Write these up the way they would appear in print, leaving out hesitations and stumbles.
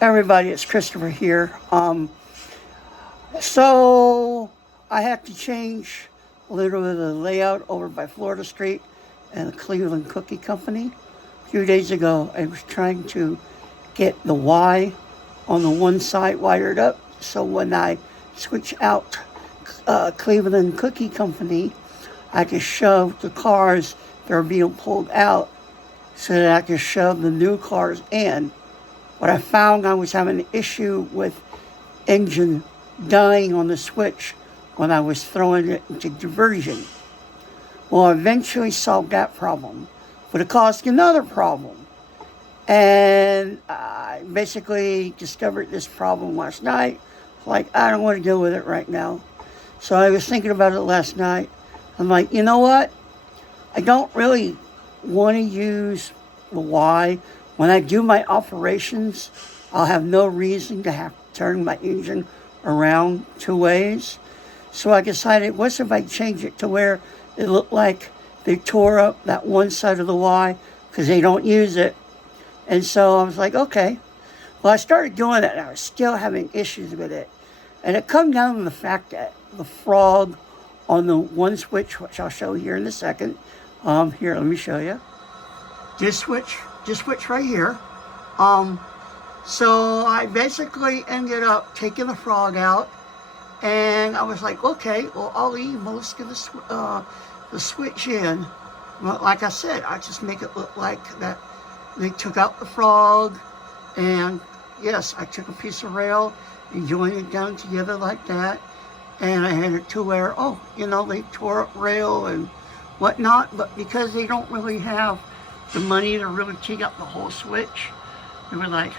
Everybody, it's Christopher here. So I had to change a little bit of the layout over by Florida Street and the Cleveland Cookie Company. A few days ago, I was trying to get the Y on the one side wired up. So when I switch out Cleveland Cookie Company, I could shove the cars that are being pulled out so that I could shove the new cars in. What I found, I was having an issue with engine dying on the switch when I was throwing it into diversion. Well, I eventually solved that problem, but it caused another problem. And I basically discovered this problem last night. Like, I don't want to deal with it right now. So I was thinking about it last night. I'm like, you know what? I don't really want to use the Y. When I do my operations, I'll have no reason to have to turn my engine around two ways. So I decided, what if I change it to where it looked like they tore up that one side of the Y because they don't use it. And so I was like, okay. Well, I started doing it, and I was still having issues with it. And it come down to the fact that the frog on the one switch, which I'll show here in a second. Here, let me show you. This switch right here. So I basically ended up taking the frog out, and I was like, okay, well, I'll leave most of the switch in. But like I said, I just make it look like that they took out the frog, and yes, I took a piece of rail and joined it down together like that, and I had it to where, they tore up rail and whatnot, but because they don't really have the money to really take out the whole switch, they were like,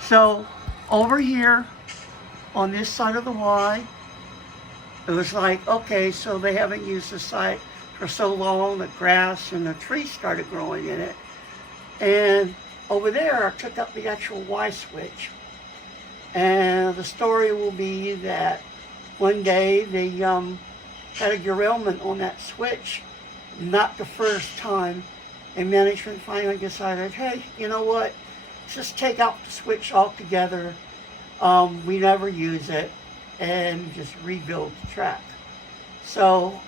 So over here on this side of the Y, it was like, okay, so they haven't used the site for so long, the grass and the trees started growing in it. And over there, I took up the actual Y switch. And the story will be that one day they had a derailment on that switch, not the first time, and management finally decided, hey, you know what, just take out the switch altogether. We never use it, and just rebuild the track. So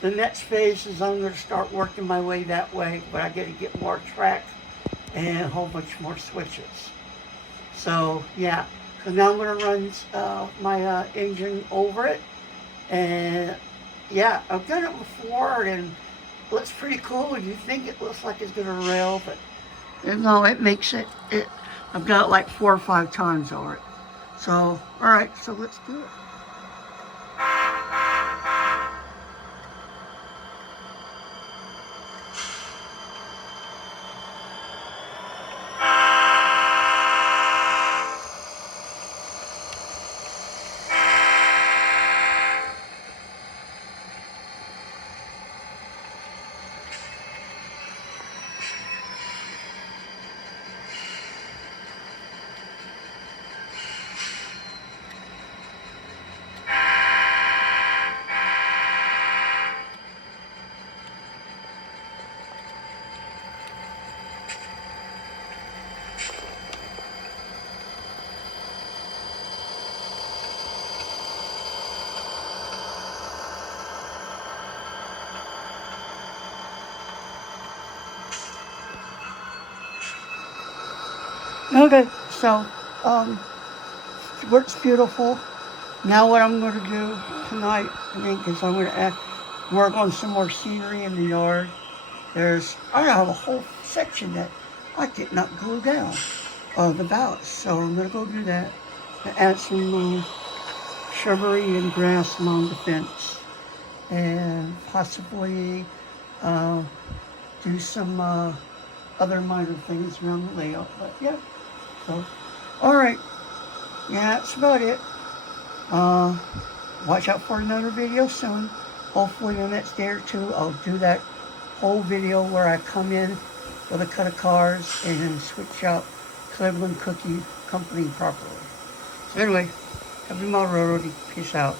the next phase is I'm going to start working my way that way, but I got to get more track and a whole bunch more switches. So yeah, so now I'm going to run my engine over it, and yeah, I've done it before, and it looks pretty cool. You think it looks like it's going to rail, but no, it makes it. I've got it like 4 or 5 times over it. So, all right, so let's do it. Okay, so it works beautiful. Now what I'm going to do tonight, I think, is I'm going to work on some more scenery in the yard. I have a whole section that I did not glue down, the ballots. So I'm going to go do that and add some shrubbery and grass along the fence, and possibly do some other minor things around the layout. But yeah. So, all right, yeah, that's about it. Watch out for another video soon. Hopefully the next day or two, I'll do that whole video where I come in with a cut of cars and then switch out Cleveland Cookie Company properly. So anyway, happy Road, peace out.